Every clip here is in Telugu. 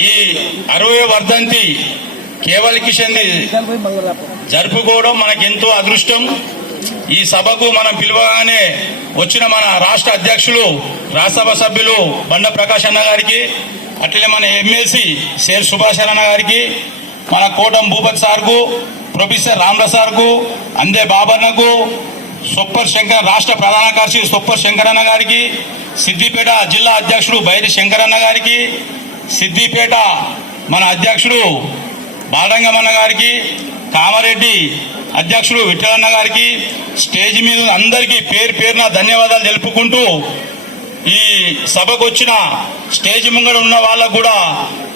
ఈ అరవై వర్ధంతి కేవల్ కిషన్ జరుపుకోవడం మనకెంతో అదృష్టం. ఈ సభకు మనం పిలవగానే వచ్చిన మన రాష్ట్ర అధ్యక్షులు రాజ్యసభ సభ్యులు బండ ప్రకాష్ అన్న గారికి అట్లనే మన ఎమ్మెల్సీ శేర్ సుభాష్ అన్న గారికి మన కోటం భూపత్ సార్కు ప్రొఫెసర్ రామరాజ్ సార్కు అందే బాబన్నకు సొప్పర్ శంకర్ రాష్ట్ర ప్రధాన కార్యదర్శి సొప్పర్ శంకరన్న గారికి సిద్దిపేట జిల్లా అధ్యక్షుడు బైరి శంకరన్న గారికి సిద్దిపేట మన అధ్యక్షుడు బాలరంగమన్న గారికి కామారెడ్డి అధ్యక్షుడు విఠలన్న గారికి స్టేజ్ మీద అందరికీ పేరు పేరున ధన్యవాదాలు తెలుపుకుంటూ ఈ సభకు వచ్చిన స్టేజ్ ముంగడ ఉన్న వాళ్ళకు కూడా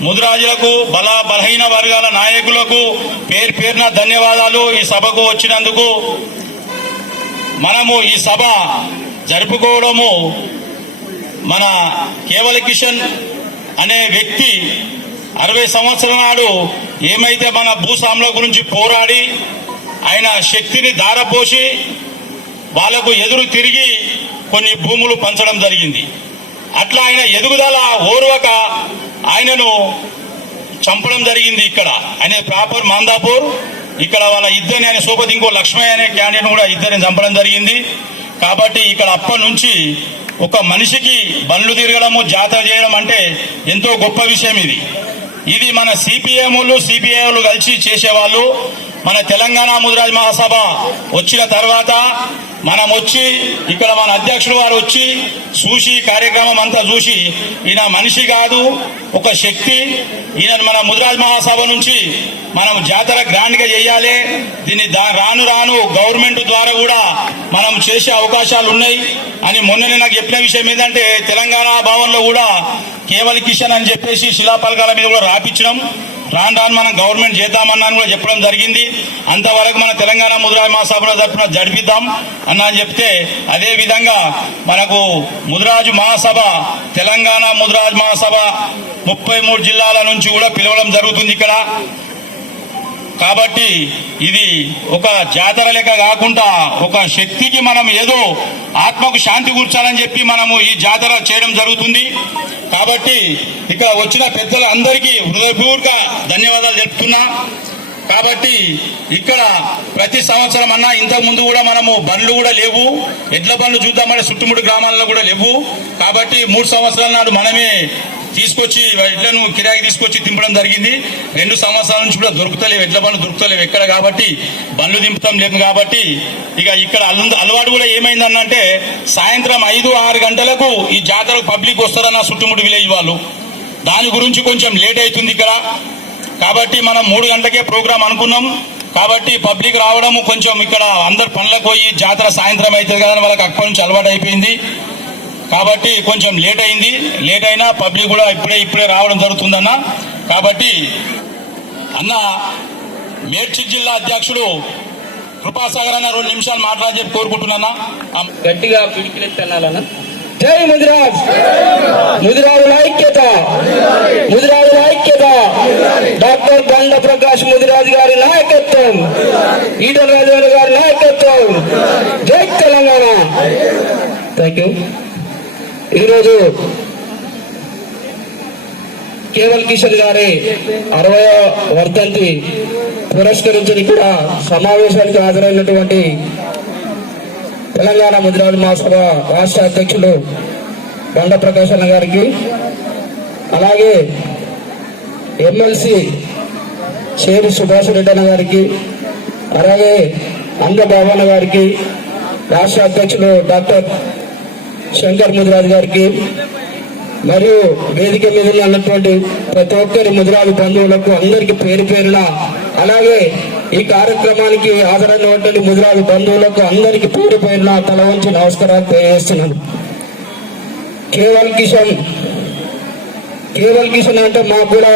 ముదిరాజులకు బల బలహీన వర్గాల నాయకులకు పేరు పేరున ధన్యవాదాలు ఈ సభకు వచ్చినందుకు. మనము ఈ సభ జరుపుకోవడము మన కేవల కిషన్ అనే వ్యక్తి అరవై సంవత్సరాల నాడు ఏమైతే మన భూస్వాముల గురించి పోరాడి ఆయన శక్తిని దారపోసి వాళ్ళకు ఎదురు తిరిగి కొన్ని భూములు పంచడం జరిగింది. అట్లా ఆయన ఎదుగుదల ఓర్వక ఆయనను చంపడం జరిగింది ఇక్కడ. ఆయన ప్రాపర్ మాందాపూర్ ఇక్కడ వాళ్ళ ఇద్దరిని ఆయన సోపతి ఇంకో లక్ష్మయ్య అనే క్యాండిడేట్ కూడా ఇద్దరిని చంపడం జరిగింది. కాబట్టి ఇక్కడ అప్పటి నుంచి ఒక మనిషికి బండ్లు తిరగడము జాతర చేయడం అంటే ఎంతో గొప్ప విషయం ఇది. ఇది మన సిపిఎంలు సిపిఐలు కలిసి చేసేవాళ్ళు. మన తెలంగాణ ముదిరాజ్ మహాసభ వచ్చిన తర్వాత మనం వచ్చి ఇక్కడ మన అధ్యక్షుడు వారు వచ్చి చూసి కార్యక్రమం అంతా చూసి ఈయన మనిషి కాదు ఒక శక్తి. ఈయన మన ముదిరాజ్ మహాసభ నుంచి మనం జాతర గ్రాండ్గా చేయాలి. దీన్ని దా- రాను రాను గవర్నమెంట్ ద్వారా కూడా మనం చేసే అవకాశాలు ఉన్నాయి. అని మొన్ననే నాకు చెప్పిన విషయం ఏంటంటే తెలంగాణ భవన్లో కూడా కేవల్ కిషన్ అని చెప్పేసి శిలాపలకాల మీద కూడా రాపించడం రాను రాను మనం గవర్నమెంట్ చేద్దామన్నాను కూడా చెప్పడం జరిగింది. అంతవరకు మన తెలంగాణ ముద్రాజ్ మహాసభలో తరఫున జడిపిద్దాం అన్న అని చెప్తే అదే విధంగా మనకు ముద్రాజు మహాసభ తెలంగాణ ముద్రాజ్ మహాసభ ముప్పై మూడు జిల్లాల నుంచి కూడా పిలవడం జరుగుతుంది ఇక్కడ. కాబట్టి ఇది ఒక జాతర లెక్క కాకుండా ఒక శక్తికి మనం ఏదో ఆత్మకు శాంతి కూర్చాలని చెప్పి మనము ఈ జాతర చేయడం జరుగుతుంది. కాబట్టి ఇక్కడ వచ్చిన పెద్దలందరికీ హృదయపూర్వక ధన్యవాదాలు తెలుపుతున్నా. కాబట్టి ఇక్కడ ప్రతి సంవత్సరం అన్నా ఇంతకు ముందు కూడా మనము బండ్లు కూడా లేవు. ఎడ్ల బండ్లు చూద్దామంటే చుట్టుముట్టు గ్రామాలలో కూడా లేవు. కాబట్టి మూడు సంవత్సరాల నాడు మనమే తీసుకొచ్చి ఎడ్లను కిరాయికి తీసుకొచ్చి దింపడం జరిగింది. రెండు సంవత్సరాల నుంచి కూడా దొరుకుతలేవు ఎడ్ల బండ్లు దొరుకుతలేవు ఎక్కడ కాబట్టి. బండ్లు దింపుతాం లేదు కాబట్టి. ఇక ఇక్కడ అలవాటు కూడా ఏమైందనంటే సాయంత్రం ఐదు ఆరు గంటలకు ఈ జాతరకు పబ్లిక్ వస్తారన్న చుట్టుముట్టు విలేజ్ వాళ్ళు. దాని గురించి కొంచెం లేట్ అవుతుంది ఇక్కడ. కాబట్టి మనం మూడు గంటలకే ప్రోగ్రాం అనుకున్నాం. కాబట్టి పబ్లిక్ రావడం కొంచెం ఇక్కడ అందరు పనులకు పోయి జాతర సాయంత్రం అవుతుంది కదా అని వాళ్ళకి అక్కడి నుంచి అలవాటు అయిపోయింది. కాబట్టి కొంచెం లేట్ అయింది. లేట్ అయినా పబ్లిక్ కూడా ఇప్పుడే ఇప్పుడే రావడం జరుగుతుందన్న. కాబట్టి అన్న మేడ్చిల్ జిల్లా అధ్యక్షుడు కృపాసాగర్ అన్న రెండు నిమిషాలు మాట్లాడి చెప్పి కోరుకుంటున్నా గట్టిగా జై ముదిరాజ్. ముదిరాజుల ఐక్యత ముదిరాజుల ఐక్యత డాక్టర్ బండ ప్రకాష్ ముదిరాజు గారి నాయకత్వం. ఈటల రాజు గారి నాయకత్వం. జై తెలంగాణ. థ్యాంక్ యూ ఈరోజు కేవల్ కిషోర్ గారి అరవై వర్ధంతి పురస్కరించిన ఇక్కడ సమావేశానికి హాజరైనటువంటి తెలంగాణ ముద్రాజు మహాసభ రాష్ట్ర అధ్యక్షులు బండ ప్రకాశ్ అన్న గారికి అలాగే ఎమ్మెల్సీ చేరి సుభాష్ రెడ్డి అన్న గారికి అలాగే అంగ బాబన్న గారికి రాష్ట్ర అధ్యక్షులు డాక్టర్ శంకర్ ముదిరాజు గారికి మరియు వేదిక మీద ఉన్నటువంటి ప్రతి ఒక్కరి ముదిరాజు బంధువులకు అందరికి పేరు పేరున అలాగే ఈ కార్యక్రమానికి హాజరైనటువంటి ముదిరాజు బంధువులకు అందరికి పేరు పేరున తల వంచి నమస్కారాలు తెలియజేస్తున్నాను. కేవల్ కిషన్ కేవల్ కిషన్ అంటే మాకు కూడా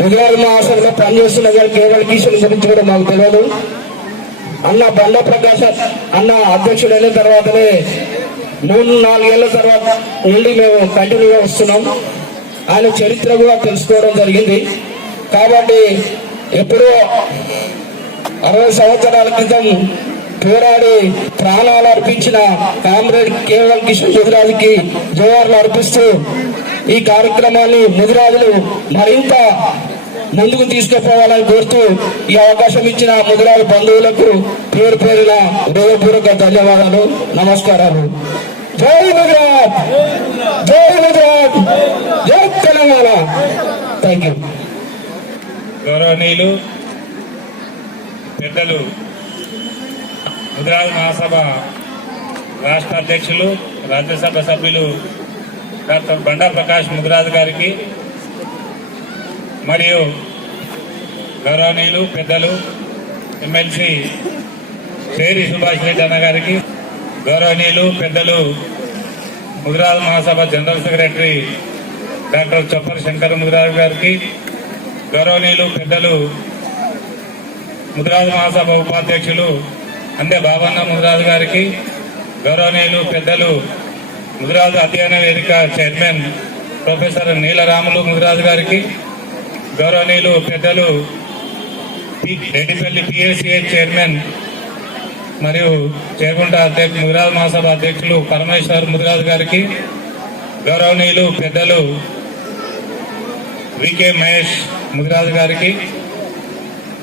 ముదిరాజు మహాసభలో పనిచేస్తున్న గారు కేవల్ కిషన్ గురించి కూడా మాకు తెలియదు. అన్న బండ ప్రకాశ్ అన్న అధ్యక్షుడైన తర్వాతనే మూడు నాలుగేళ్ళ తర్వాత నుండి మేము కంటిన్యూగా వస్తున్నాం. ఆయన చరిత్ర కూడా తెలుసుకోవడం జరిగింది. కాబట్టి ఎప్పుడో అరవై సంవత్సరాల క్రితం పోరాడి ప్రాణాలు అర్పించిన కామ్రేడ్ కేవల్ కిషన్ ముదిరాజుకి జోహార్లు అర్పిస్తూ ఈ కార్యక్రమాన్ని ముదిరాజులు మరింత ముందుకు తీసుకుపోవాలని కోరుతూ ఈ అవకాశం ఇచ్చిన ముదిరాజు బంధువులకు పేరు పేరున హృదయపూర్వక ధన్యవాదాలు నమస్కారాలు జై గుజరాత్ జై గుజరాత్ జై తెలంగాణ థ్యాంక్ యూ గౌరవనీయులు పెద్దలు గుజరాత్ మహాసభ రాష్ట్ర అధ్యక్షులు రాజ్యసభ సభ్యులు డాక్టర్ బండా ప్రకాష్ ముదిరాజు గారికి మరియు గౌరవనీయులు పెద్దలు ఎమ్మెల్సీ పేరి సుభాష్ రెడ్డి అన్న గారికి గౌరవనీయులు పెద్దలు Mudiraj Mahasabha general secretary doctor Choppari Shankar Mudiraj గారికి గౌరవనీయులు పెద్దలు ముదిరాజు మహాసభ ఉపాధ్యక్షులు అందే బాబన్న ముదిరాజు గారికి గౌరవనీయులు పెద్దలు ముదిరాజు అధ్యయన వేదిక చైర్మన్ ప్రొఫెసర్ నీలరాములు ముదిరాజు గారికి గౌరవనీయులు పెద్దలు పి- రెడ్డిపల్లి పిఎస్సిఏ చైర్మన్ మరియు చేగుంట అధ్యక్ష ముదిరాజు మహాసభ అధ్యక్షులు పరమేశ్వర్ ముదిరాజు గారికి గౌరవనీయులు పెద్దలు వికే మహేష్ ముదిరాజు గారికి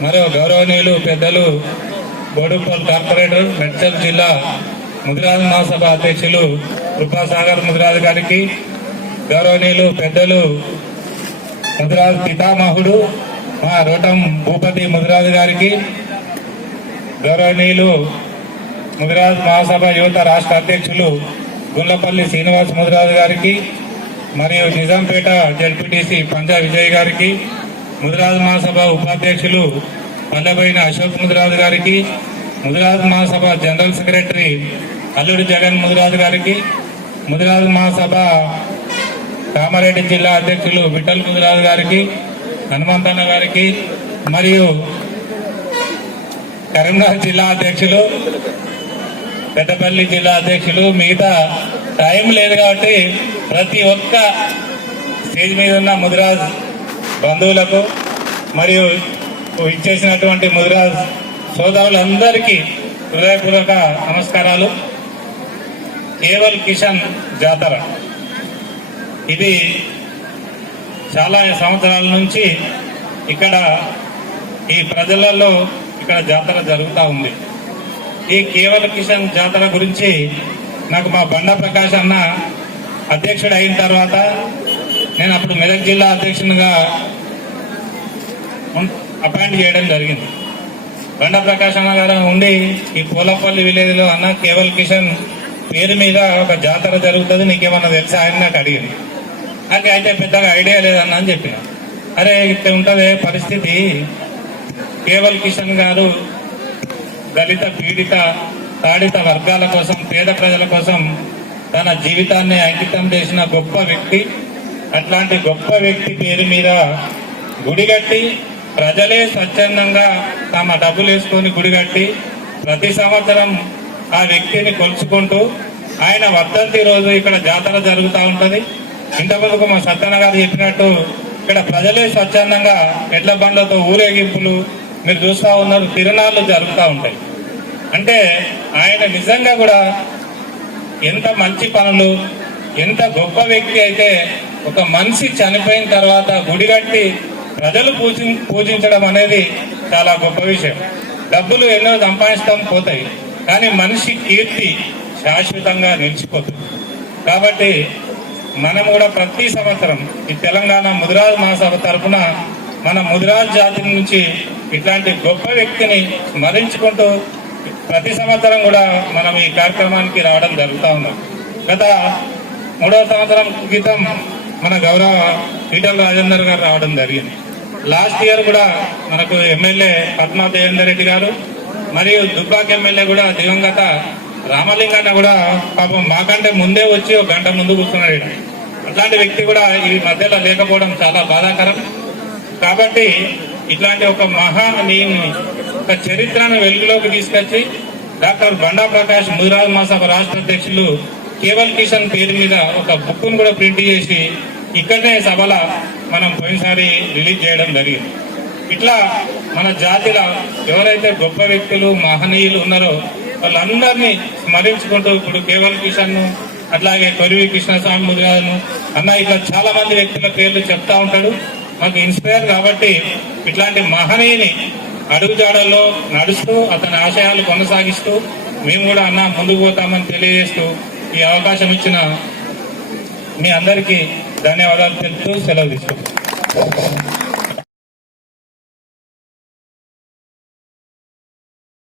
మరో గౌరవనీయులు పెద్దలు బోడుపల్ కార్పొరేటర్ మెడ్చల్ జిల్లా ముదిరాజు మహాసభ అధ్యక్షులు కృపాసాగర్ ముదిరాజు గారికి గౌరవనీయులు పెద్దలు ముదిరాజు పితామహుడు మా రోటం భూపతి ముదిరాజు గారికి గౌరవనీయులు ముదిరాజు మహాసభ యువత రాష్ట్ర అధ్యక్షులు గుల్లపల్లి శ్రీనివాస్ ముదిరాజు గారికి మరియు నిజాంపేట జడ్పీటీసీ పంజా విజయ్ గారికి ముదిరాజ్ మహాసభ ఉపాధ్యక్షులు పల్లెబైన అశోక్ ముదిరాజ్ గారికి ముదిరాజ్ మహాసభ జనరల్ సెక్రటరీ అల్లుడి జగన్ ముదిరాజ్ గారికి ముదిరాజ్ మహాసభ కామారెడ్డి జిల్లా అధ్యక్షులు విఠల్ ముదిరాజ్ గారికి హనుమంతన్న గారికి మరియు కరీంనగర్ జిల్లా అధ్యక్షులు పెద్దపల్లి జిల్లా అధ్యక్షులు మిగతా టైం లేదు కాబట్టి ప్రతి ఒక్క స్టేజ్ మీద ఉన్న ముదిరాజ్ బంధువులకు మరియు ఇచ్చేసినటువంటి ముదిరాజ్ సోదరులందరికీ హృదయపూర్వక నమస్కారాలు. కేవల్ కిషన్ జాతర. ఇది చాలా సంవత్సరాల నుంచి ఇక్కడ ఈ ప్రజలలో ఇక్కడ జాతర జరుగుతూ ఉంది. ఈ కేవల కిషన్ జాతర గురించి నాకు మా బండ ప్రకాష్ అన్న అధ్యక్షుడు అయిన తర్వాత నేను అప్పుడు మెదక్ జిల్లా అధ్యక్షునిగా అపాయింట్ చేయడం జరిగింది. బండ ప్రకాష్ అన్న గారు ఉండి ఈ పూలపల్లి విలేజ్లో అన్న కేవల్ కిషన్ పేరు మీద ఒక జాతర జరుగుతుంది నీకేమన్నా తెలుసా ఆయన నాకు అడిగింది. నాకు అయితే పెద్దగా ఐడియా లేదన్న అని చెప్పిన. అరే ఇట్లా ఉంటుంది పరిస్థితి. కేవల్ కిషన్ గారు దళిత పీడిత తాడిత వర్గాల కోసం పేద ప్రజల కోసం తన జీవితాన్ని అంకితం చేసిన గొప్ప వ్యక్తి. అట్లాంటి గొప్ప వ్యక్తి పేరు మీద గుడి కట్టి ప్రజలే స్వచ్ఛందంగా తమ డబ్బులు వేసుకొని గుడి కట్టి ప్రతి సంవత్సరం ఆ వ్యక్తిని కొలుచుకుంటూ ఆయన వర్ధంతి రోజు ఇక్కడ జాతర జరుగుతూ ఉంటుంది. ఇంతకుముందుకు మా సత్యన్న గారు చెప్పినట్టు ఇక్కడ ప్రజలే స్వచ్ఛందంగా ఎడ్ల బండ్లతో ఊరేగింపులు మీరు చూస్తూ ఉన్నారు తిరునాళ్ళు జరుగుతూ ఉంటాయి. అంటే ఆయన నిజంగా కూడా ఎంత మంచి పనులు ఎంత గొప్ప వ్యక్తి అయితే ఒక మనిషి చనిపోయిన తర్వాత గుడి కట్టి ప్రజలు పూజి పూజించడం అనేది చాలా గొప్ప విషయం. డబ్బులు ఎన్నో సంపాదిస్తాం పోతాయి. కానీ మనిషి కీర్తి శాశ్వతంగా నిలిచిపోతుంది. కాబట్టి మనం కూడా ప్రతి సంవత్సరం ఈ తెలంగాణ ముదిరాజ్ మహాసభ తరఫున మన ముదిరాజ్ జాతి నుంచి ఇట్లాంటి గొప్ప వ్యక్తిని స్మరించుకుంటూ ప్రతి సంవత్సరం కూడా మనం ఈ కార్యక్రమానికి రావడం జరుగుతూ ఉన్నాం. గత మూడవ సంవత్సరం క్రితం మన గౌరవ ఈటల రాజేందర్ గారు రావడం జరిగింది. లాస్ట్ ఇయర్ కూడా మనకు ఎమ్మెల్యే పద్మా దేవేందర్ రెడ్డి గారు మరియు దుబ్బాక్ ఎమ్మెల్యే కూడా దివంగత రామలింగన్న కూడా పాపం మాకంటే ముందే వచ్చి ఒక గంట ముందు కూర్చున్నాడు అట్లాంటి వ్యక్తి కూడా ఈ మధ్యలో లేకపోవడం చాలా బాధాకరం. కాబట్టి ఇట్లాంటి ఒక మహానీయుని ఒక చరిత్రను వెలుగులోకి తీసుకొచ్చి డాక్టర్ బండా ప్రకాష్ ముదిరాజ్ మహాసభ రాష్ట్ర అధ్యక్షులు కేవల్ కిషన్ పేరు మీద ఒక బుక్ కూడా ప్రింట్ చేసి ఇక్కడనే సభల మనం పోయినసారి రిలీజ్ చేయడం జరిగింది. ఇట్లా మన జాతిలో ఎవరైతే గొప్ప వ్యక్తులు మహనీయులు ఉన్నారో వాళ్ళందరినీ స్మరించుకుంటూ ఇప్పుడు కేవల్ కిషన్ను అట్లాగే కొరివి కృష్ణస్వామి ముదిరాజను అన్న ఇట్లా చాలా మంది వ్యక్తుల పేర్లు చెప్తా ఉంటాడు. మాకు ఇన్స్పైర్ కాబట్టి ఇట్లాంటి మహనీయుని అడుగుజాడల్లో నడుస్తూ అతని ఆశయాలు కొనసాగిస్తూ మేము కూడా అన్న ముందుకు పోతామని తెలియజేస్తూ ఈ అవకాశం ఇచ్చిన మీ అందరికీ ధన్యవాదాలు తెలుపుతూ సెలవు తీసుకుంటాం